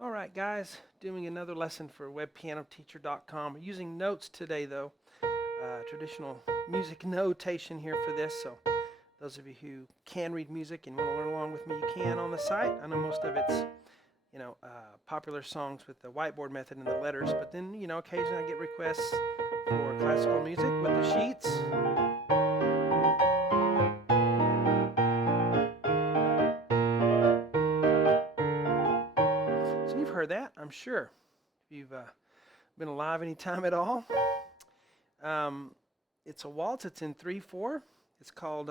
All right, guys, doing another lesson for webpianoteacher.com. Using notes today, though. Traditional music notation here for this. So those of you who can read music and want to learn along with me, you can on the site. I know most of it's, popular songs with the whiteboard method and the letters. But then, occasionally I get requests for classical music with the sheets. So you've heard that, I'm sure, if you've been alive any time at all. It's a waltz. It's in 3/4. It's called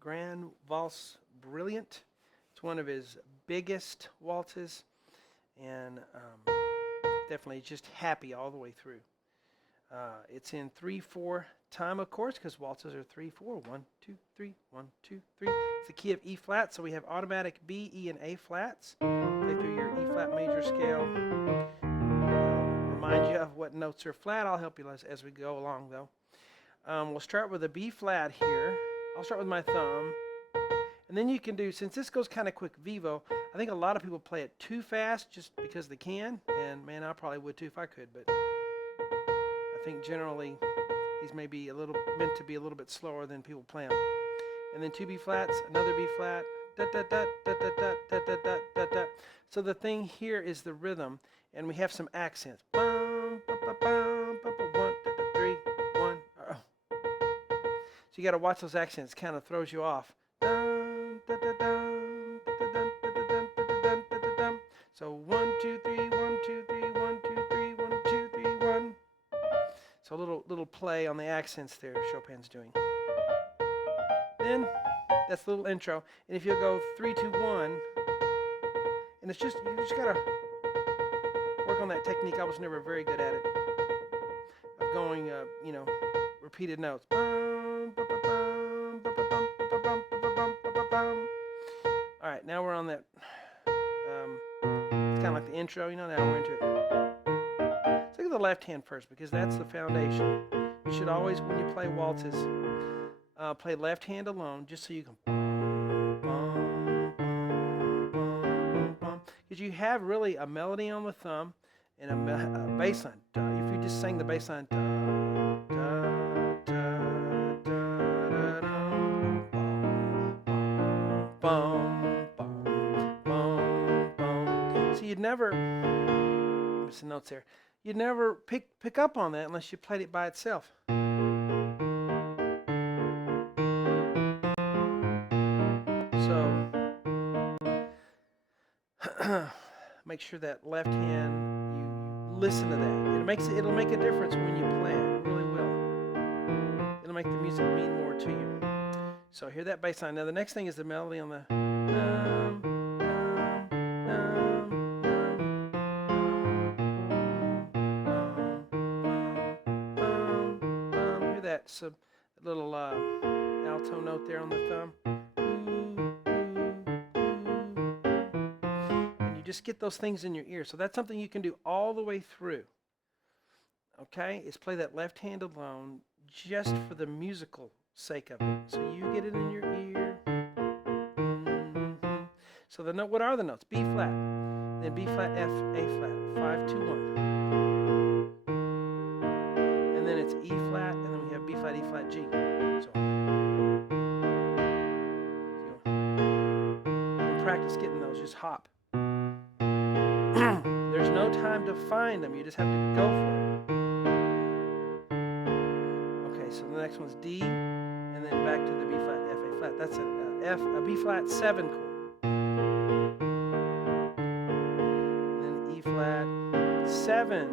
Grand Valse Brillante. It's one of his biggest waltzes, and definitely just happy all the way through. It's in 3/4 time, of course, because waltzes are 3/4. 1, 2, 3, 1, 2, 3. It's the key of E flat, so we have automatic B, E, and A flats. Play through your E flat major scale. Remind you of what notes are flat. I'll help you as we go along, though. We'll start with a B flat here. I'll start with my thumb. And then you can do, since this goes kind of quick vivo, I think a lot of people play it too fast just because they can. And man, I probably would too if I could. But I think generally these may be meant to be a little bit slower than people play them. And then 2 B flats, another B flat. Da, da, da, da, da, da, da, da, da, da, da. So the thing here is the rhythm. And we have some accents. Bum, ba, ba, bum, ba, ba, 1, da, da, 3, 1. Oh. So you got to watch those accents. It kind of throws you off. Dun, da, da, dun, da, da, dun, da, da, dun, da, da, dun, da, da, dun. So 1, 2, 3, 1, 2, 3, 1, 2, 3, 1, 2, 3, 1. So a little play on the accents there Chopin's doing. Then that's the little intro. And if you go 3, 2, 1, and you just gotta work on that technique. I was never very good at it. Of going, repeated notes. All right, now we're on that. It's kind of like the intro, now we're into it. Let's look at the left hand first because that's the foundation. You should always, when you play waltzes, play left hand alone, just so you can. Because you have really a melody on the thumb and a bass line. If you just sang the bass line, so you'd never, there's some notes there. You'd never pick up on that unless you played it by itself. So make sure that left hand, you listen to that. It'll make a difference when you play it. It really will. It'll make the music mean more to you. So hear that bass line. Now the next thing is the melody on the hear that little alto note there on the thumb. Just get those things in your ear. So that's something you can do all the way through. Okay? Is play that left hand alone just for the musical sake of it. So you get it in your ear. So the note, what are the notes? B flat, then B flat, F, A flat, 5, 2, 1. And then it's E flat, and then we have B flat, E flat, G. So you can practice getting those. Just hop. There's no time to find them. You just have to go for it. Okay, so the next one's D, and then back to the B flat, F, A flat. That's a B flat 7 chord. And then E flat 7.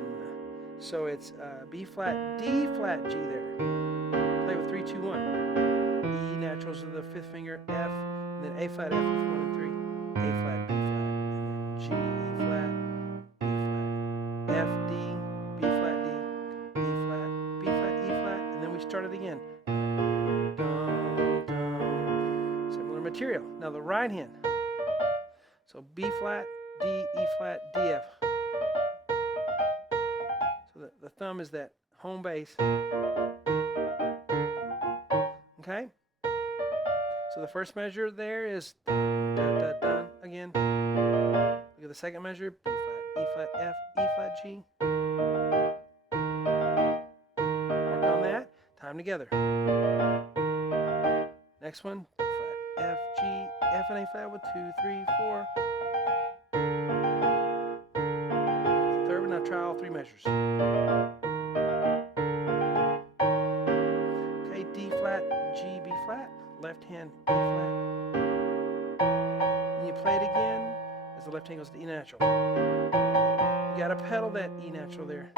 So it's B flat, D flat, G there. Play with 3, 2, 1. E naturals of the 5th finger, F, and then A flat, F with 1 and 3, A flat, B flat, and then G, E flat. F, D, B flat, D, E flat, B flat, E flat, and then we start it again. Dum, dum. Similar material. Now the right hand. So B flat, D, E flat, D, F. So the thumb is that home bass. Okay? So the first measure there is dun, dun, dun, dun, again. Look at the second measure, B flat, E flat, F, E flat, G. Work on that. Time together. Next one, B flat, F, G, F and A flat with 2, 3, 4. Third one, now try all three measures. Okay, D flat, G, B flat, left hand, E flat. And you play it again as the left hand goes to E natural. You gotta pedal that E natural there.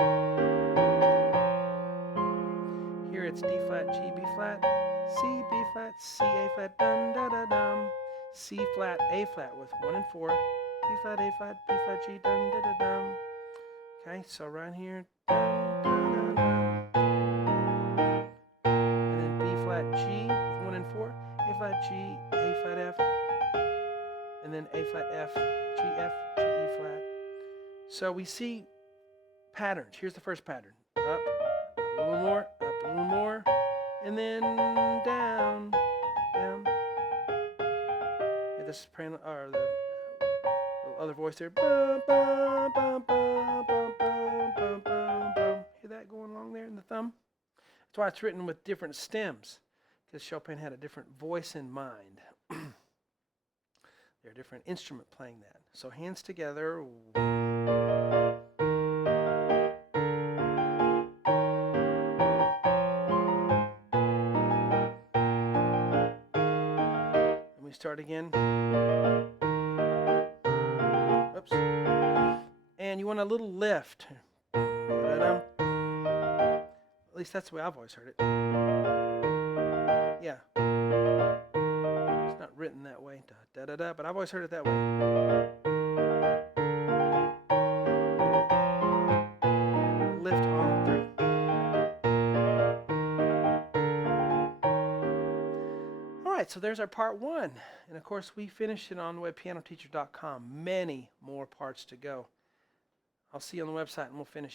Here it's D flat, G, B flat, C, B flat, C, A flat, dum da da dum. C flat, A flat with 1 and 4. B flat, A flat, B flat, G, dum da da dum. Okay, so right here, dum da da dum. And then B flat, G with 1 and 4. A flat, G, A flat, F. And then A flat, F, G, F, G, E flat. So we see patterns. Here's the first pattern. Up, a little more, up a little more, and then down, down. Hear this soprano, or the other voice there. Bum, bum, bum, bum, bum, bum, bum, bum. Hear that going along there in the thumb? That's why it's written with different stems, because Chopin had a different voice in mind. They're a different instrument playing that. So hands together. And we start again. Oops. And you want a little lift. At least that's the way I've always heard it. Yeah. It's not written that way. Da da da, but I've always heard it that way. Lift on 3. Alright, so there's our part 1. And of course we finished it on webpianoteacher.com. Many more parts to go. I'll see you on the website and we'll finish